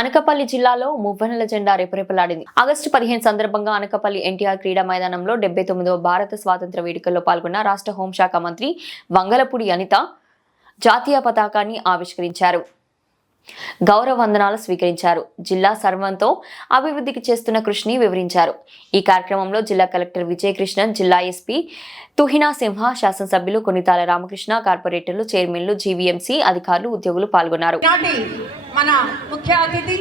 అనకపల్లి జిల్లాలో మువ్వనెల జెండా రెపరెపలాడింది. ఆగస్టు పదిహేను సందర్భంగా అనకపల్లి ఎన్టీఆర్ క్రీడా మైదానంలో డెబ్బై తొమ్మిదవ భారత స్వాతంత్ర వేడుకల్లో పాల్గొన్న రాష్ట్ర హోంశాఖ మంత్రి వంగలపూడి అనిత జాతీయ పతాకాన్ని ఆవిష్కరించారు. గౌరవ వందనాలు స్వీకరించారు. జిల్లా సర్వంతో అభివృద్ధికి చేస్తున్న కృషిని వివరించారు. ఈ కార్యక్రమంలో జిల్లా కలెక్టర్ విజయకృష్ణన్ జిల్లా ఎస్పీ తుహినా సింహ శాసనసభ్యులు కొనితాల రామకృష్ణ కార్పొరేటర్లు చైర్మన్లు జీవీఎంసీ అధికారులు ఉద్యోగులు పాల్గొన్నారు. నాటి మన ముఖ్య అతిథి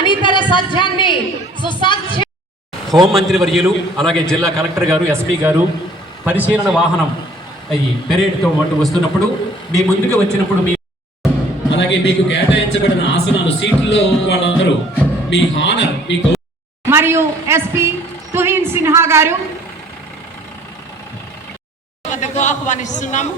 అనితర సాధ్యాన్ని సుసాధ్య హోంమంత్రి వర్యులు అలాగే జిల్లా కలెక్టర్ గారు ఎస్పీ గారు పరిశీలన వాహనం ఈ పెరేడ్తో పాటు వస్తున్నప్పుడు మీ ముందుకు వచ్చినప్పుడు మీ అలాగే మీకు కేటాయించబడిన ఆసనాలు సీట్లలో వాళ్ళందరూ మీ హానర్ మీ మరియు ఎస్పీ తుహిన్ సిన్హా గారు. వద్దకు ఆహ్వానిస్తున్నాము.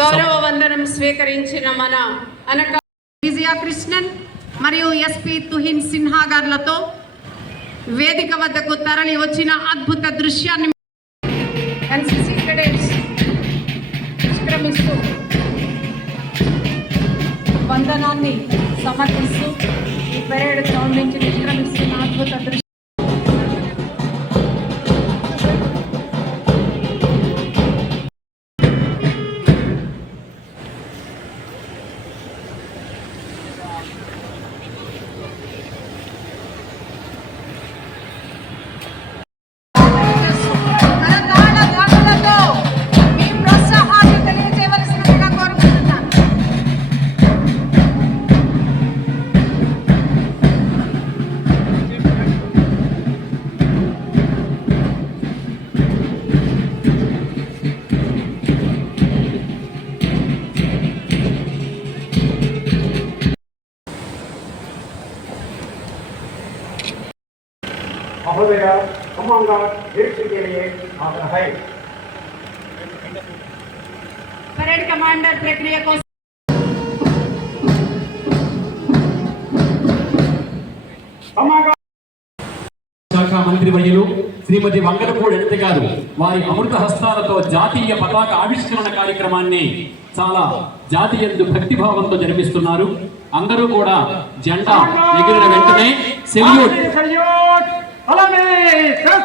గౌరవ వందనం స్వీకరించిన మన అనక విజయ కృష్ణన్ మరియు ఎస్పీ తుహిన్ సిన్హా గారులతో వేదిక వద్దకు తరలి వచ్చిన అద్భుత దృశ్యాన్ని వందనాన్ని సమర్పిస్తూ ఈ పెరేడ్ గ్రౌండ్ నుంచి నిష్క్రమిస్తున్న అద్భుత महोदय कमांडर निरीक्षण के लिए आग्रह है పరేడ్ కమాండర్ ప్రక్రియ కోసం कमांडर శాఖ మంత్రి వర్యులు శ్రీమతి వంగలపూడి అనిత గారు వారి అమృత హస్తాలతో జాతీయ పతాక ఆవిష్కరణ కార్యక్రమాన్ని చాలా జాతీయందు భక్తిభావంతో జరిపిస్తున్నారు అందరూ కూడా జెండా ఎగిరిన వెంటనే సెల్యూట్ தலைமை Hello.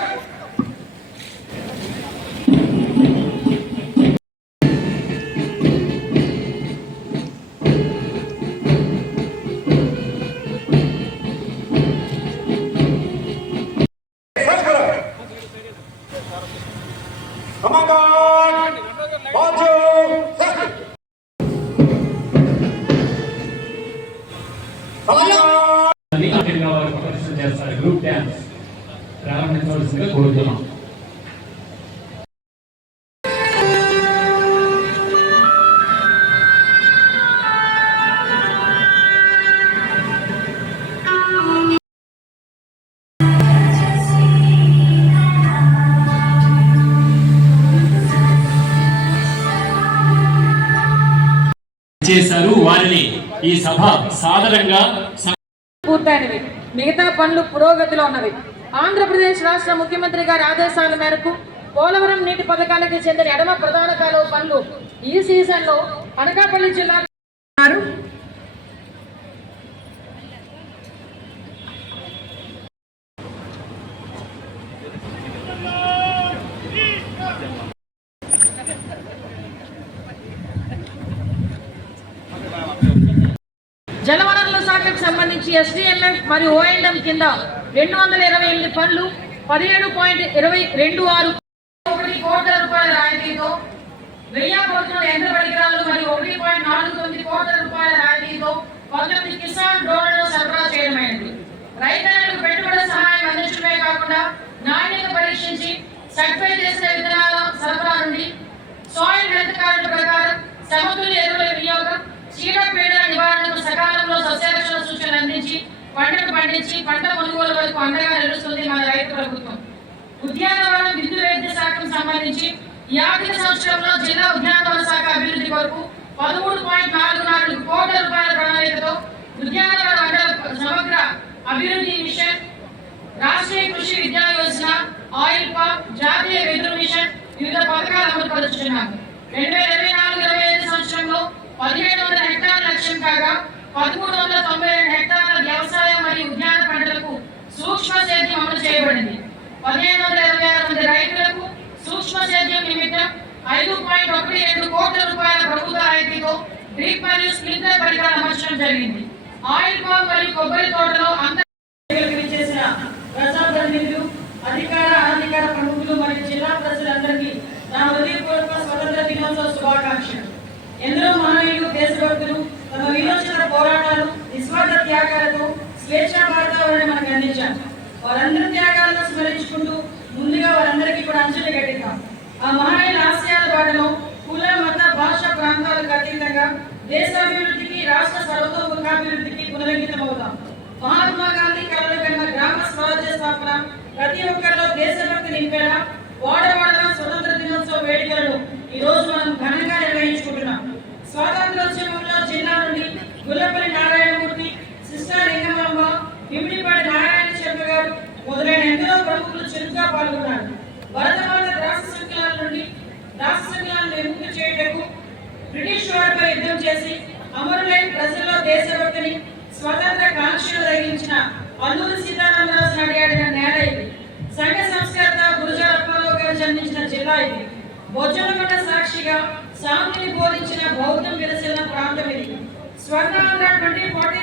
Hello. Hello. Hello. Hello. ప్రారంభించవలసిందిగా కోరుతున్నాం. చేశారు వారిని ఈ సభ సాధారణంగా పూర్తయినవి. మిగతా పనులు పురోగతిలో ఉన్నవి. ఆంధ్రప్రదేశ్ రాష్ట్ర ముఖ్యమంత్రి గారి ఆదేశాల మేరకు పోలవరం నీటి పథకానికి చెందిన ఎడమ ప్రధాన కాలువ పనులు ఈ సీజన్లో అనకాపల్లి జిల్లా జలవనరుల శాఖకు సంబంధించి ఎస్డిఎంఎఫ్ మరియు ఓఎండ్ఎం కింద రెండు వందల ఇరవై ఎనిమిది పనులు పదిహేడు పాయింట్ ఇరవై రెండు ఆరు ఒకటి కోట్ల రూపాయల రాయితీతో వెయ్యి కోట్ల యంత్ర పరికరాలు మరియు ఒకటి పాయింట్ నాలుగు తొమ్మిది కోట్ల రూపాయల రాయితీతో పంతొమ్మిది కిసాన్ డ్రోన్లను సరఫరా చేయడమైనది రైతులకు పెట్టుబడి సహాయం అందించడమే కాకుండా నాణ్యత పరీక్షించి సర్టిఫై చేసిన విత్తనాల సరఫరా నుండి సాయిల్ హెల్త్ కార్డు ప్రకారం సమతుల్య ఎరువుల వినియోగం చీడపీడల నివారణకు సకాలంలో సస్యరక్షణ సూచనలు అందించి పంటను పండించి పంట కొనుగోలు వరకు అండగా నిలుస్తుంది మన రైతు ప్రభుత్వం. ఉద్యానవనం విద్యుత్ వైద్య శాఖకు సంబంధించి ఈ ఆర్థిక సంవత్సరంలో జిల్లా ఉద్యానవన శాఖ అభివృద్ధి కొరకు పదమూడు పాయింట్ నాలుగు నాలుగు కోట్ల రూపాయల ప్రణాళికతో ఉద్యానవన మండల సమగ్ర అభివృద్ధి మిషన్ రాష్ట్రీయ కృషి విద్యా యోజన ఆయిల్ పార్క్ జాతీయ వెదురు మిషన్ వివిధ పథకాలు అమలు పరుచుతున్నాము రెండు వేల ఇరవై నాలుగు ఇరవై ఐదు సంవత్సరంలో పదిహేడు వందల హెక్టార్ల లక్ష్యం కాగా పదమూడు వందల తొంభై రెండు హెక్టార్ల వ్యవసాయ మరియు ఉద్యాన పంటలకు సూక్ష్మ సేద్యం అమలు చేయబడింది పదిహేను వందల ఇరవై ఆరు మంది రైతులకు సూక్ష్మ సేద్యం నిమిత్తం ఐదు పాయింట్ ఒకటి రెండు కోట్ల రూపాయల ప్రభుత్వ రాయితీతో డ్రిప్ మరియు స్ప్రింక్లర్ పరికరాలు అమర్చడం జరిగింది. ఆయిల్ పామ్ మరియు కొబ్బరి తోటలో అందరూ చేసిన ప్రజాప్రతినిధులు అధికార అనధికార ప్రముఖులు మరియు జిల్లా ప్రజలందరికీ నా హృదయపూర్వక స్వతంత్ర దినోత్సవ శుభాకాంక్షలు. ఎందరో మహనీయులు దేశభక్తులు తమ విమోచన పోరాటాలు నిస్వార్థ త్యాగాలతో స్వేచ్ఛా వాతావరణం మనకు అందించారు. వారందరి త్యాగాలతో అంచులు కూడా ఆ మహాయన ఆశయాల బాటలో కుల మత భాష ప్రాంతాలకు అతీతంగా దేశాభివృద్ధికి రాష్ట్ర సర్వతోముఖాభివృద్ధికి పునరంకితం మహాత్మా గాంధీ కలలు కన్న గ్రామ స్వరాజ్య స్థాపన ప్రతి ఒక్కరిలో దేశభక్తి నింపేలా వాడవాడ స్వతంత్ర దినోత్సవ వేడుకలను ఈ రోజు మనం ఘనంగా నిర్వహించుకుంటున్నాం. స్వాతంత్రోద్యమంలో జిల్లా నుండి గుల్లపల్లి నారాయణమూర్తి సిస్టర్ లింగమాంబ భీమిడిపాటి నారాయణ శర్మ గారు మొదలైన ఎందరో ప్రముఖులు చురుగ్గా పాల్గొన్నారు. భరతమాత రాష్ట్ర సంకలనాల నుండి రాష్ట్ర సంకలనాలను విముక్తి చేయుటకు బ్రిటిష్ వారిపై యుద్ధం చేసి అమరులైన ప్రజల్లో దేశభక్తిని స్వతంత్ర కాంక్షలు తగిలించిన అల్లూరి సీతారామరాజు నడియాడిన నేల ఇది. సంఘ సంస్కర్త గురుజాడ అప్పారావు గారు జన్మించిన జిల్లా ఇది. బొజ్జలగొండ సాక్షిగా శాంతిని బోధించిన బౌద్ధం విలసిన ప్రాంతం ఇది. Swarnandhra twenty forty